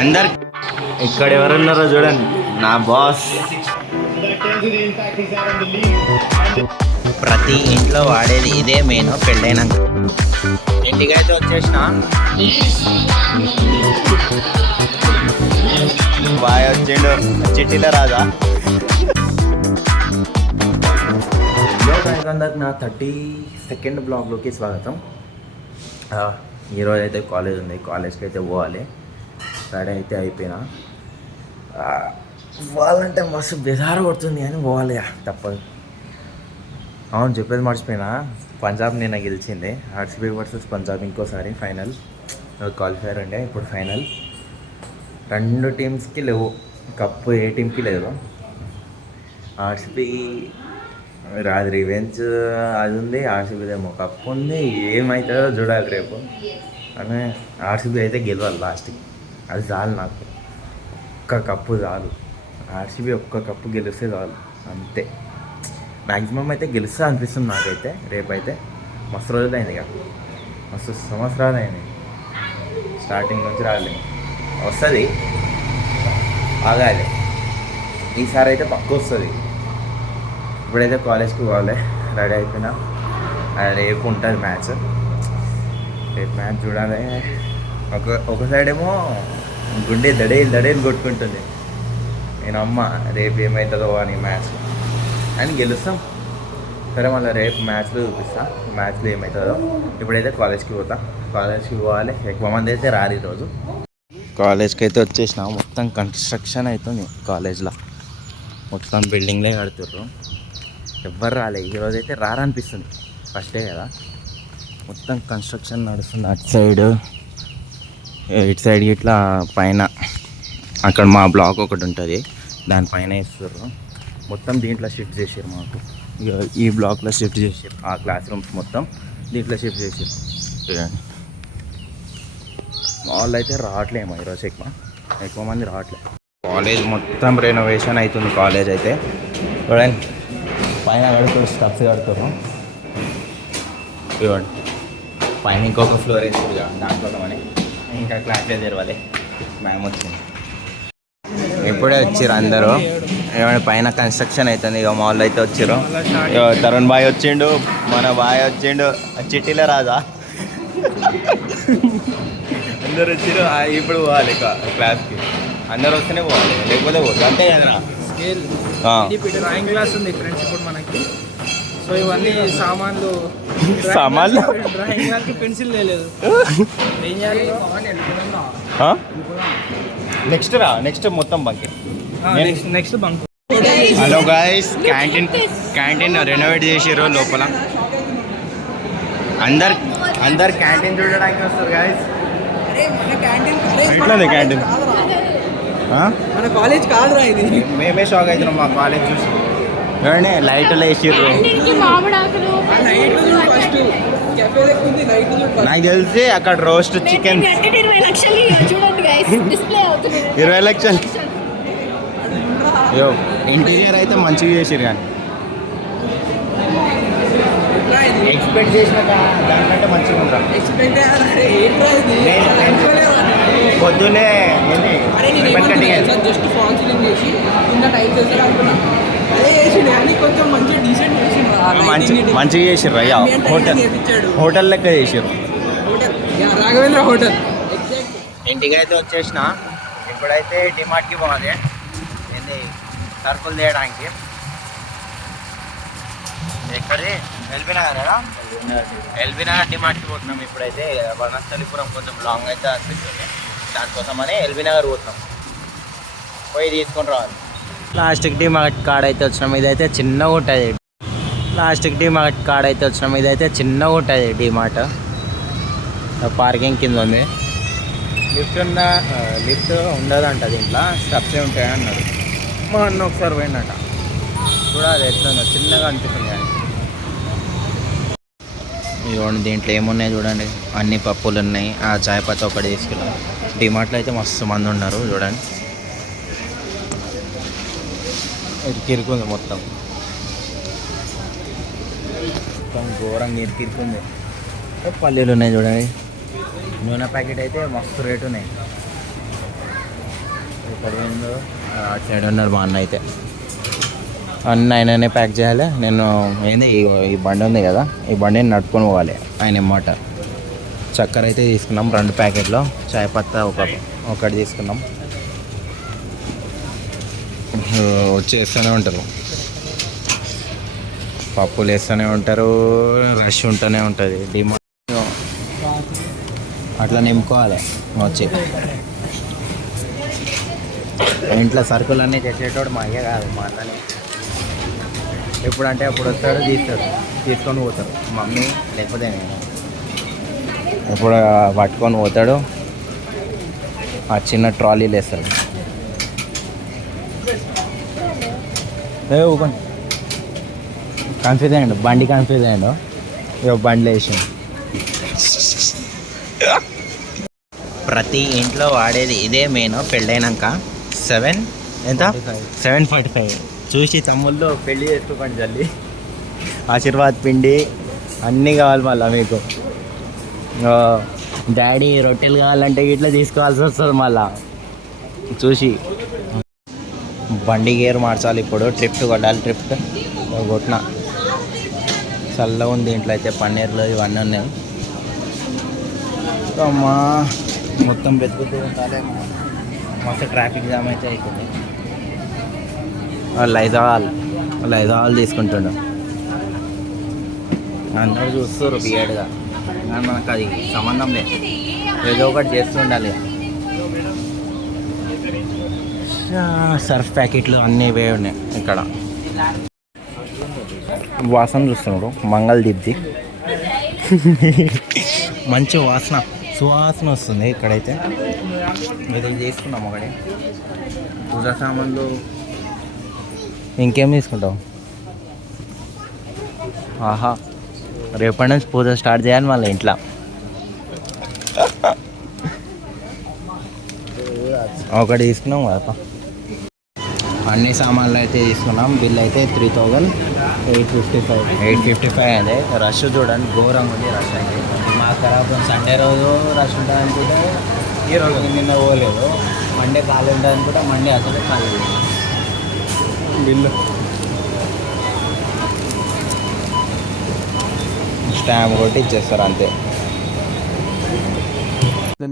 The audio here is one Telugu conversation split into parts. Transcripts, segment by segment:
అందరు ఇక్కడ ఎవరున్నారో చూడండి, నా బాస్. ప్రతి ఇంట్లో వాడేది ఇదే మెయిన్. పెళ్ళైనాక ఇంటికి అయితే వచ్చేసిన బాయ్ వచ్చిండు, చిట్టిలో రాదా. అందరికి నా 32nd బ్లాగ్లోకి స్వాగతం. ఈరోజు అయితే కాలేజ్ ఉంది, కాలేజ్కి అయితే పోవాలి. రెడీ అయితే అయిపోయినా. పోవాలంటే మస్తు బెజారు కొడుతుంది కానీ పోవాలి, తప్పదు. అవును, చెప్పేది మర్చిపోయినా, పంజాబ్ నిన్న గెలిచింది. ఆర్సీబీ వర్సెస్ పంజాబ్ ఇంకోసారి ఫైనల్. క్వాలిఫైర్ ఉండే, ఇప్పుడు ఫైనల్. 2 టీమ్స్కి లేవు కప్పు, ఏ టీంకి లేదు. ఆర్సీబీ రాదు, రివెంజ్ అది ఉంది. ఆర్సీబీదేమో కప్పు ఉంది. ఏమవుతుందో చూడాలి రేపు. అని ఆర్సీబీ అయితే గెలవాలి లాస్ట్కి, అది చాలు నాకు. ఒక్క కప్పు చాలు, ఆర్సీబీ ఒక్క కప్పు గెలిస్తే చాలు, అంతే. మ్యాక్సిమం అయితే గెలుస్తా అనిపిస్తుంది నాకైతే. రేపైతే మస్తు రోజులు అయింది, ఇక మస్తు సంవత్సరాలు అయింది, స్టార్టింగ్ నుంచి రాలేదు. వస్తుంది, ఆగాలి. ఈసారి అయితే పక్క వస్తుంది. ఇప్పుడైతే కాలేజ్కి పోవాలి, రెడీ అయిపోయినా. రేపు ఉంటుంది మ్యాచ్. రేపు మ్యాచ్ చూడాలి. ఒక సైడ్ ఏమో గుండె దడేలు కొట్టుకుంటుంది. నేను అమ్మ రేపు ఏమవుతుందో అని మ్యాచ్ అని గెలుస్తాం. సరే, మళ్ళీ రేపు మ్యాచ్లో చూపిస్తా, మ్యాచ్లో ఏమవుతుందో. ఇప్పుడైతే కాలేజ్కి పోతా. కాలేజ్కి పోవాలి. ఎక్కువ మంది అయితే రారు ఈరోజు. కాలేజ్కి అయితే వచ్చేసిన. మొత్తం కన్స్ట్రక్షన్ అవుతుంది కాలేజ్లో. మొత్తం బిల్డింగ్లే కడుతుర్రు. ఎవ్వరు రాలే ఈరోజు. అయితే రారనిపిస్తుంది, ఫస్ట్ డే కదా. మొత్తం కన్స్ట్రక్షన్ నడుస్తుంది. అటు సైడ్, ఇటు సైడ్ ఇట్లా పైన అక్కడ మా బ్లాక్ ఒకటి ఉంటుంది, దానిపైన వేస్తుర్రు. మొత్తం దీంట్లో షిఫ్ట్ చేసారు మాకు. ఈ బ్లాక్లో షిఫ్ట్ చేసారు. ఆ క్లాస్ రూమ్స్ మొత్తం దీంట్లో షిఫ్ట్ చేసారు. చూడండి, వాళ్ళు అయితే రావట్లేమో ఈరోజు. ఎక్కువ మంది రావట్లేదు. కాలేజ్ మొత్తం రెనోవేషన్ అవుతుంది. కాలేజ్ అయితే చూడండి, పైన కడుతున్నారు, స్టెప్స్ కడుతున్నారు. చూడండి, పైన ఇంకొక ఫ్లోర్ వేస్తారు దాంట్లో. అని ఇంకా క్లాస్లో తెరవాలి. మ్యామ్ వచ్చింది, ఇప్పుడే వచ్చారు అందరూ. ఏమైనా పైన కన్స్ట్రక్షన్ అవుతుంది. ఇక మాల్ అయితే వచ్చారు. తరుణ్ బాయ్ వచ్చిండు, మన బాయ్ వచ్చిండు, చిట్టిలో రాదా. అందరు వచ్చారు. ఇప్పుడు పోవాలి క్లాస్కి. అందరు వస్తేనే పోవాలి, లేకపోతే పోతుంది, అంతే కదా. డ్రాయింగ్ క్లాస్ ఉంది ఫ్రెండ్స్ ఇప్పుడు మనకి. సో ఇవన్నీ సామాన్లు. డ్రాయింగ్ క్లాస్కి పెన్సిల్ లేదు, ఏం చేయాలి? నెక్స్ట్ మొత్తం bunk. Next bunk. Hello guys, canteen renovate చేసారు లోపల. అందరు క్యాంటీన్ చూడడానికి వస్తారు గాయస్. ఎట్లా క్యాంటీన్? మన కాలేజ్ కాదురా ఇది. మేమే షాక్ అవుతున్నాం మా కాలేజ్ చూసి. లైట్లు వేసిర్రు. నాకు తెలిసి అక్కడ రోస్ట్ చికెన్ 20 లక్షలు. ఇంటీరియర్ అయితే మంచిగా చేసిర్రు, కానీ ఎక్స్పెక్ట్ చేసిన దానికంటే మంచిగా ఉంటాం. పొద్దున్నే జస్ట్ ఫాల్ సీలింగ్ చేసి కింద టైల్స్ వేసారు అనుకున్నా. అదే చేసిండు కానీ కొంచెం మంచిగా డీసెంట్ చేసిండు. మంచిగా చేసిర్రు. అయ్యా హోటల్ లెక్క చేసిర్రు. రాఘవేంద్ర హోటల్. ఇంటికి అయితే వచ్చేసిన. ఇప్పుడైతే డిమార్ట్కి పోవాలి, ఏంటి సరుకులు తీయడానికి. ఎక్కడి ఎల్బీ నగర్ కదా, ఎల్బీ నగర్ డిమార్ట్కి పోతున్నాం. ఇప్పుడైతే వనస్థలిపురం కొంచెం లాంగ్ అయితే అనిపిస్తుంది, దానికోసమని ఎల్బీ నగర్ పోతున్నాం. పోయి తీసుకొని రావాలి. ప్లాస్టిక్ డిమార్ట్ కాడ అయితే వచ్చినాం. ఇదైతే చిన్నగా ఉంటుంది. చిన్నగా ఉంటుంది డిమార్ట్. పార్కింగ్ కింద ఉంది. లిఫ్ట్ ఉండదంట దీంట్లో, స్టెప్సే ఉంటాయి అన్నాడు మా అన్న. ఒకసారి పోయిందట, చూడాలి ఎట్లుందో. చిన్నగా అనిపిస్తుంది కానీ. ఇదిగోండి, దీంట్లో ఏమున్నాయి చూడండి. అన్ని పప్పులు ఉన్నాయి. ఆ చాయ్ పత్తి ఒకటి తీసుకెళ్ళాం. డిమార్ట్లో అయితే మస్తు మంది ఉన్నారు చూడండి. ఇరికిరుకుంది మొత్తం ఘోరంగా ఇరికిరుకుంది. పల్లీలు ఉన్నాయి చూడండి. నూనె ప్యాకెట్ అయితే మస్తు రేటు ఉన్నాయి. ఇక్కడ ఏందో అటు సైడ్ ఉన్నారు మా అన్న అయితే. అన్నీ ఆయననే ప్యాక్ చేయాలి. నేను ఏంది ఈ బండి ఉంది కదా, ఈ బండిని నడుపుకొని పోవాలి ఆయన ఎమ్మట. చక్కెర అయితే తీసుకున్నాం 2 ప్యాకెట్లు, చాయ్ పత్తా ఒకటి తీసుకున్నాం. వచ్చేస్తూనే ఉంటారు, పప్పులు వేస్తూనే ఉంటారు, రష్ ఉంటూనే ఉంటుంది. డిమాండ్ అట్లా నింపుకోవాలి వచ్చి. ఇంట్లో సరుకులన్నీ తెచ్చేటోడు మా అయ్య కాదు, మా అన్ననే. ఎప్పుడంటే అప్పుడు వస్తాడు, తీసుకొని పోతారు మమ్మీ లేకపోతే నేను. ఎప్పుడు పట్టుకొని పోతాడు, ఆ చిన్న ట్రాలీలు వేస్తాడు. ఊపండి, కన్ఫ్యూజ్ అయ్యండు, బండి కన్ఫ్యూజ్ అయ్యండు. ఇక బండిలో వేసి ప్రతి ఇంట్లో వాడేది ఇదే మెయిన్. పెళ్ళైనాక 7:45 చూసి తమ్ముళ్ళు పెళ్ళి చేసుకోకండి జల్లి. ఆశీర్వాద్ పిండి అన్నీ కావాలి మళ్ళీ మీకు. డాడీ రొట్టెలు కావాలంటే ఇట్లా తీసుకోవాల్సి వస్తుంది మళ్ళా చూసి. బండి గేర్ మార్చాలి ఇప్పుడు, ట్రిప్ట్ కొట్టాలి. ట్రిప్ట్ కొట్టిన చల్లగా ఉంది. ఇంట్లో అయితే పన్నీర్లు ఇవన్నీ ఉన్నాయి. అమ్మా మొత్తం వెతుకుతూ ఉండాలి. మొత్తం ట్రాఫిక్ జామ్ అయితే అవుతుంది. లైజాల్ తీసుకుంటున్నాం. అందరూ చూస్తారు బియర్డ్గా, కానీ మనకు అది సంబంధం లేదు. ఏదో ఒకటి చేస్తుండాలి. సర్ఫ్ ప్యాకెట్లు అన్నీ ఇవే ఉన్నాయి ఇక్కడ. వాసన చూస్తున్నాడు మంగళదీప్ది. మంచి వాసన, సువాసన వస్తుంది ఇక్కడైతే. ఇది తీసుకున్నాం ఒకటి. పూజా సామాన్లు ఇంకేం తీసుకుంటావు? ఆహా, రేపటి నుంచి పూజ స్టార్ట్ చేయాలి మళ్ళీ ఇంట్లో. ఒకటి తీసుకున్నాం కదా. అన్ని సామాన్లు అయితే తీసుకున్నాం. బిల్ అయితే 3,855 అదే. రష్ చూడండి ఘోరంగా ఉంది రష్ అయితే. మా ఖరాబ్ సండే రోజు రష్ ఉంటుంది అనుకుంటే ఈరోజు నిన్న పోలేదు. మండే ఖాళీ ఉంటుంది అనుకుంటే మండే అసలు ఖాళీ బిల్లు. స్టాంప్ కొట్టి ఇచ్చేస్తారు అంతే.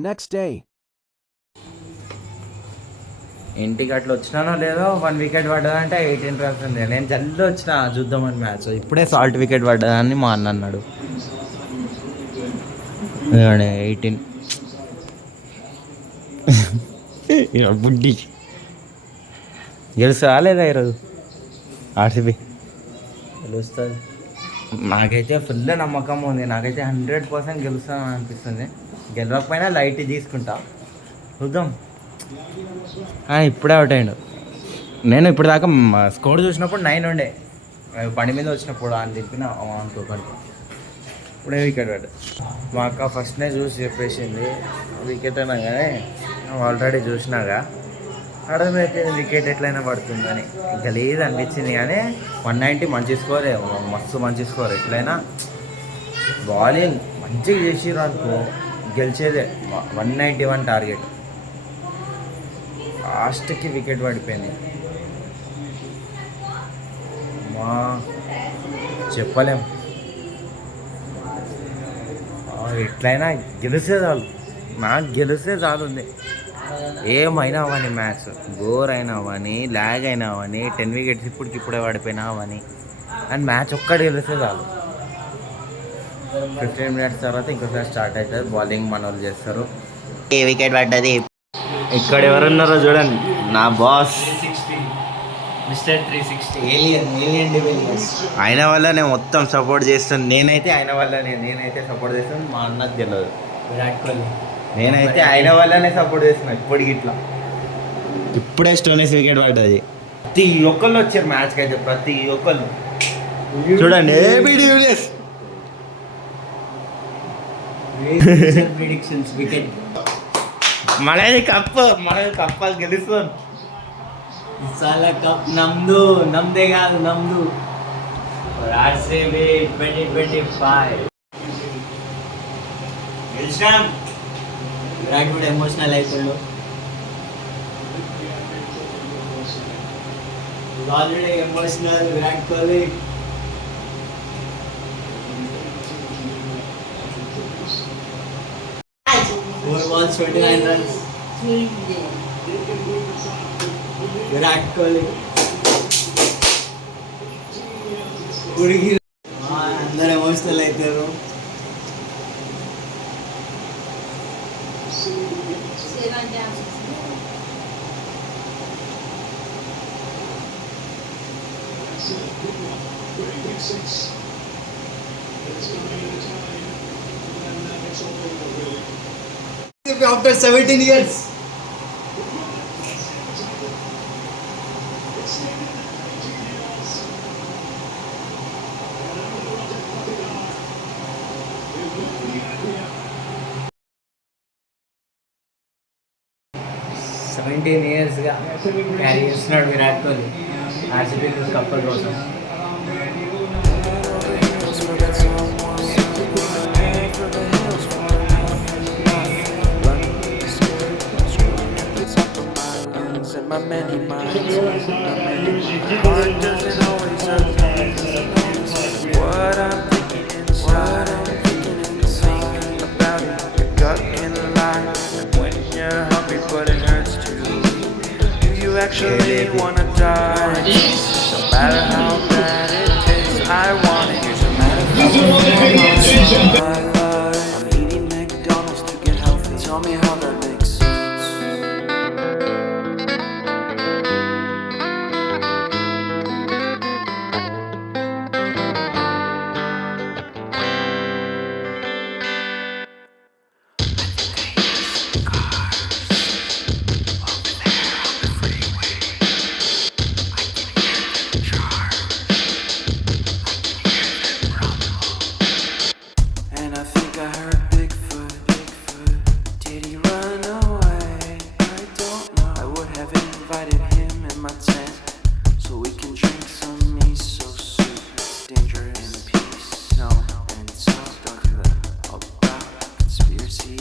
నెక్స్ట్ డే ఇంటికి అట్లా వచ్చినానో లేదో 1 వికెట్ పడ్డదంటే 18 రన్స్ ఉంది. నేను జల్లి వచ్చిన చూద్దామని మ్యాచ్. ఇప్పుడే సాల్ట్ వికెట్ పడ్డదని మా అన్న అన్నాడు. 18 బుడ్డి గెలుస్తా లేదా ఈరోజు ఆర్సీబీ? గెలుస్తుంది. నాకైతే ఫుల్ నమ్మకం ఉంది. నాకైతే 100% గెలుస్తామని అనిపిస్తుంది. గెలవకపోయినా లైట్ తీసుకుంటా, చూద్దాం. ఇప్పుడే అవుట్ అయ్యాడు. నేను ఇప్పుడు దాకా స్కోర్ చూసినప్పుడు 9 ఉండే, బండి మీద వచ్చినప్పుడు అని చెప్పిన అనుకోకండి. ఇప్పుడే వికెట్ పడ్డా. మా అక్క ఫస్ట్నే చూసి చెప్పేసింది వికెట్ అయినా, కానీ ఆల్రెడీ చూసినాగా అర్థమైతే వికెట్ ఎట్లయినా పడుతుందని. ఇంకా లేదు అనిపించింది. కానీ 190 మంచి స్కోరే, మస్తు మంచి స్కోర్. ఎట్లయినా బౌలింగ్ మంచిగా చేసిర్రు అనుకో గెలిచేదే. 191 టార్గెట్. లాస్ట్కి వికెట్ పడిపోయింది. మా చెప్పలేం. ఎట్లయినా గెలిస్తే చాలు, నాకు గెలిస్తే చాలు ఉంది. ఏమైనా అవని, మ్యాచ్ బోర్ అయినా అవని, ల్యాగ్ అయినా అవని, 10 వికెట్స్ ఇప్పుడే పడిపోయినా అవని, అండ్ మ్యాచ్ ఒక్కటి గెలిస్తే చాలు. 15 మినిట్స్ తర్వాత ఇంకోసారి స్టార్ట్ అవుతుంది. బౌలింగ్ మన వాళ్ళు చేస్తారు. ఏ వికెట్ పడ్డది. ఇక్కడ ఎవరున్నారో చూడండి, నా బాస్ మిస్టర్ 360 ఏలియన్ డివిలియర్స్. ఆయన వల్ల నేను మొత్తం సపోర్ట్ చేస్తాను. నేనైతే ఆయన వల్ల నేనైతే సపోర్ట్ చేస్తాను. మా అన్నకు తెలియదు. విరాట్ కోహ్లీ. నేనైతే ఆయన వల్లనే సపోర్ట్ చేస్తున్నా ఇప్పటికి. ఇట్లా ఇప్పుడే స్టోనీస్ వికెట్ పడ్డది. ప్రతి ఒక్కళ్ళు వచ్చారు మ్యాచ్కి అయితే, ప్రతి ఒక్కళ్ళు చూడండి. Predictions wicket. మనది కప్పు గెలుస్తాం. చాలా కప్ నమ్దే కాదు నమ్దు. ఆర్సీబీ 2025 గెలిచాం. విరాట్ కూడా ఎమోషనల్ అయిపోయాడు. already emotional. Virat Kohli. Four balls, 29 runs. Virat Kohli. అందరు ఎమోషనల్ అవుతారు. After 17 years. గా క్యారీ చేస్తున్నాడు విరాట్ కోహ్లీ ఆర్సీబీ కప్పుల కోసం. My many minds, heart doesn't always agree. What I'm thinking inside, thinking about it. Your gut can lie, and when you're hungry, but it hurts too. Do you actually wanna die? No matter how bad it tastes, I want it. No matter how I'm eating McDonald's to get healthy. Tell me how that makes sense. And I think I heard Bigfoot. Did he run